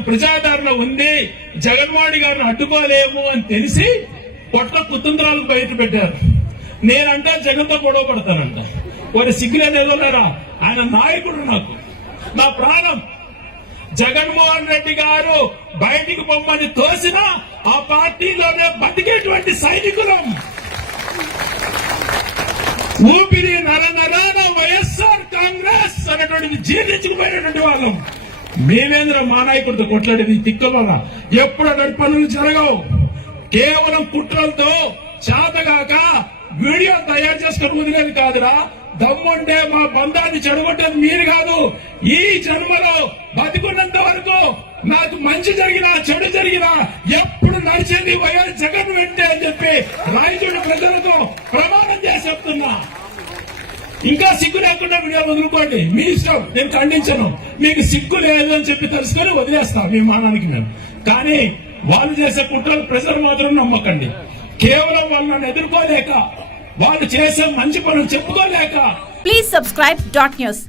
ప్రజాదరణ ఉంది జగన్మోహన్ గారిని అడ్డుకోలేము అని తెలిసి పొట్ల కుతంత్రాలకు బయట పెట్టారు. నేనంట జగన్తో గొడవ పడతానంట. వారి సిగ్గులేదేదో లేరా ఆయన నాయకుడు నాకు. నా ప్రాణం. జగన్మోహన్ రెడ్డి గారు బయటికి పొమ్మని తోసిన ఆ పార్టీలోనే బతికేటువంటి సైనికులం. ఊపిరి నర నరాన వైఎస్ఆర్ కాంగ్రెస్ అనేటువంటిది జీర్ణించుకుపోయినటువంటి వాళ్ళం. మేమేంద్ర మా నాయకుడితో కొట్లాడేది తిక్కబాబా ఎప్పుడు అటువంటి పనులు జరగవు. కేవలం కుట్రలతో చేతగాక వీడియో తయారు చేసుకుని వదిలేదు కాదురా. దమ్ముంటే మా బంధాన్ని చెడగొట్టేది మీరు కాదు. ఈ జన్మలో బతికున్నంత వరకు నాకు మంచి జరిగినా చెడు జరిగినా ఎప్పుడు నడిచేది వైఎస్ జగన్ వెంటే అని చెప్పి రాయచూడ ప్రజలతో ఇంకా సిగ్గు లేకుండా వీడియో వదులుకోండి. మీ ఇష్టం. నేను ఖండించను. మీకు సిగ్గు లేదు అని చెప్పి తెలుసుకొని వదిలేస్తా మీ మానానికి మేము కానీ వాళ్ళు చేసే కుట్రలు ప్రజలు మాత్రం నమ్మకండి. కేవలం వాళ్ళు నన్ను ఎదుర్కోలేక వాళ్ళు చేసే మంచి పనులు చెప్పుకోలేక ప్లీజ్ సబ్స్క్రైబ్ డాట్ న్యూస్